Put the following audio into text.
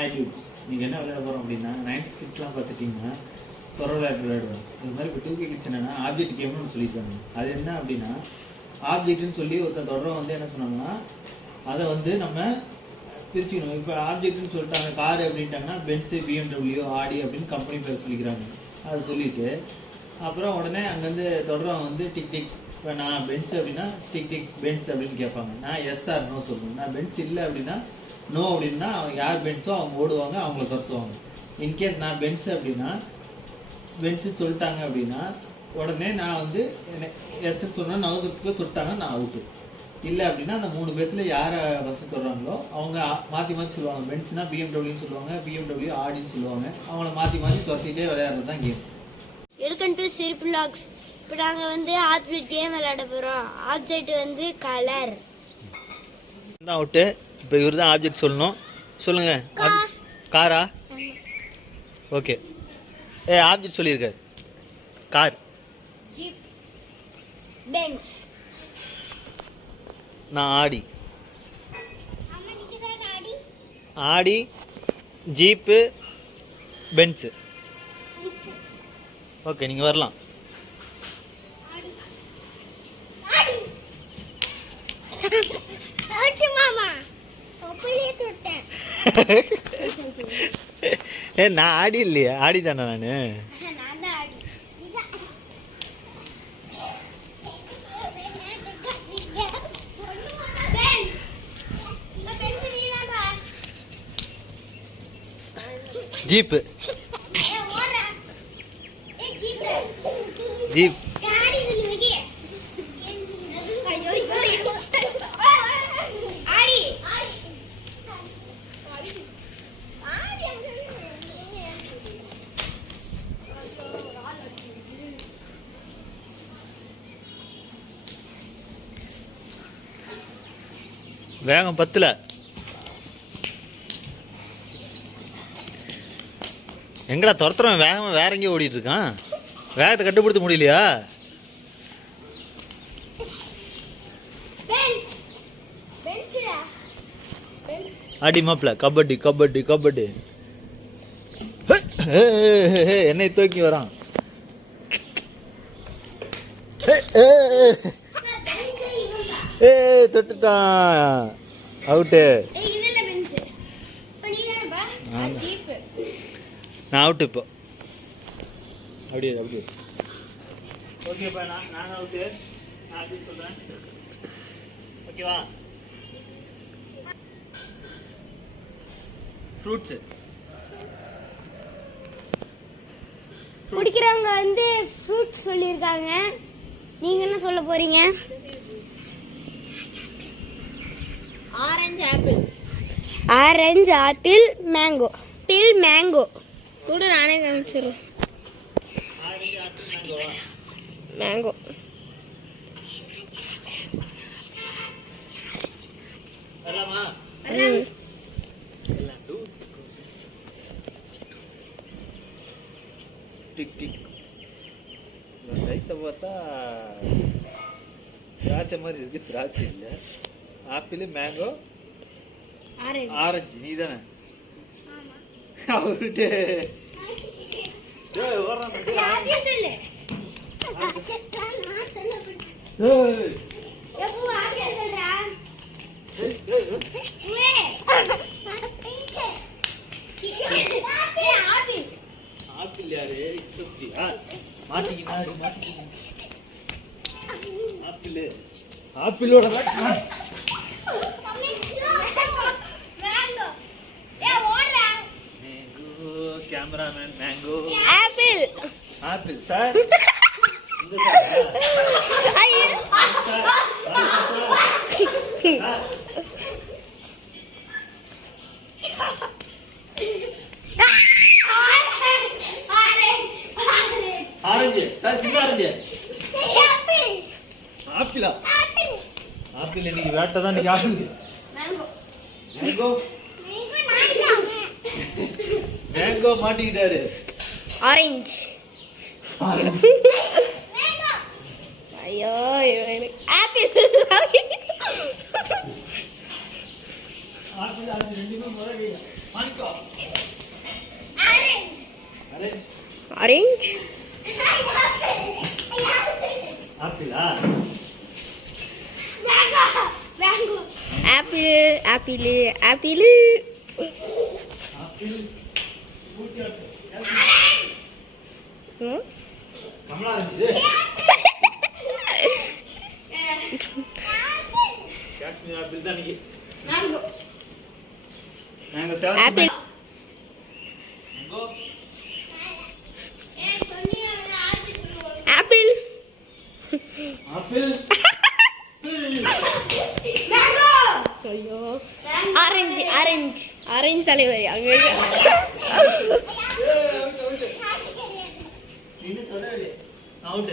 Attitudes நீங்கள் என்ன விளையாட போகிறோம் அப்படின்னா நைன்டி ஸ்கிட்ஸ்லாம் பார்த்துட்டிங்கன்னா துறை விளையாட்டு விளையாடுவோம் இது மாதிரி இப்போ டூ கே கிட்ஸ் என்னென்னா ஆப்ஜெக்ட் கேம்னு சொல்லியிருக்காங்க. அது என்ன அப்படின்னா ஆப்ஜெக்ட்னு சொல்லி ஒருத்தர் தொடரம் வந்து என்ன சொன்னாங்கன்னா அதை வந்து நம்ம பிரிச்சுக்கணும். இப்போ ஆப்ஜெக்ட்னு சொல்லிட்டாங்க கார் அப்படின்ட்டாங்கன்னா பென்ஸு பிஎம்டபிள்யூ ஆடி அப்படின்னு கம்பெனி பேர் சொல்லிக்கிறாங்க. அதை சொல்லிட்டு அப்புறம் உடனே அங்கேருந்து தொடரம் வந்து டிக் டிக் இப்போ நான் பென்ஸ் அப்படின்னா டிக் டிக் பென்ஸ் அப்படின்னு கேட்பாங்க. நான் எஸ்ஆர்னோ சொல்லணும் சொல்லுவேன் நான் பென்ஸ் இல்லை அப்படின்னா நோ அப்படின்னா அவங்க யார் பென்ஸோ அவங்க ஓடுவாங்க அவங்கள துரத்துவாங்க. இன்கேஸ் நான் பென்ஸ் அப்படின்னா பென்ஸு சொல்லிட்டாங்க அப்படின்னா உடனே நான் வந்து எஸ்ன்னு சொன்னால் நவதுரத்துக்குள்ளே தொட்டாங்க நான் அவுட்டு இல்லை அப்படின்னா அந்த மூணு பேர்த்துல யாரை ஃபஸ்ட்டு தொடுறாங்களோ அவங்க மாற்றி மாற்றி சொல்லுவாங்க. பென்ஸ்னா பிஎம்டபிள்யூன்னு சொல்லுவாங்க பிஎம்டபிள்யூ ஆடின்னு சொல்லுவாங்க. அவங்கள மாற்றி மாற்றி துரத்திட்டே விளையாடுறது தான் கேம் வெல்கம் டு சிரிப்பு லாக்ஸ் இப்போ நாங்கள் வந்து ஆப்ஜெக்ட் கேம் விளையாட போகிறோம் ஆப்ஜெக்ட் வந்து கலர் அவுட்டு இப்போ இவர் தான் ஆப்ஜெக்ட் சொல்லணும். சொல்லுங்க. கார். ஓகே. ஏ ஆப்ஜெக்ட் சொல்லியிருக்காரு. கார். நான் ஆடி. ஆடி. ஜீப்பு பென்ஸு ஓகே நீங்கள் வரலாம். மாமா. ஏ நான் ஆடி இல்லையே. ஆடி. தானே நான் ஜீப்பு. ஜீப். வேகம் பத்தில். எங்கடா துரத்துறவன்? வேகமாக வேற எங்கேயோ ஓடிட்டு இருக்கான் வேகத்தை கட்டுப்படுத்த முடியலையா? அடி மாப்பிள கபடி கபடி கபடி. என்னை தூக்கி வரான். ஏ தொட்டுட்டான். அவுட்டு. நான் அவுட்டு இப்போ. அப்படியே அப்படியே. ஓகேப்பா நான் நான் அவுட்டு நான் அப்படி சொல்கிறேன் ஓகேவா ஃப்ரூட்ஸு குடிக்கிறவங்க வந்து ஃப்ரூட் சொல்லியிருக்காங்க. நீங்க என்ன சொல்ல போறீங்க? Orange apple orange apple mango bill mango கூட நானே காமிச்சிடுறேன். Mango tick tick. சைஸை பார்த்தா திராட்சை மாதிரி இருக்கு. திராட்சை இல்லை. ஆப்பிள் மேங்கோ ஆரஞ்சு ஆரஞ்சு நீ தானே அவர்கிட்ட ஏய், ஓடுறான் பாரு. ஏய், ஏய், ஏய், ஏய். ஆப்பிள் யாரு இப்படியா மாட்டிக்கினா மாட்டிக்கினா ஆப்பிள் ஆப்பிளோட தான் mango cameraman mango apple apple sir இந்த சார் ஆரஞ்சு சார் சின்ன ஆரஞ்சு ஆப்பிளா ஆப்பிள் இன்னைக்கு வேட்டை தான் இன்னைக்கு ஆப்பிள் மேங்கோ மாட்டிக்கிட்டாரு. ஆரஞ்சு ஐயோ எனக்கு ஆப்பிள் ஆப்பிள் அது ஆப்பிள் ஆப்பிள் ஆப்பிள் కావాల్సింది పిల్లడానికి ఆపిల్ ఆపిల్ అయ్యో. Orange orange. ఆరెంజ్ தலைவர் அங்க అవుట్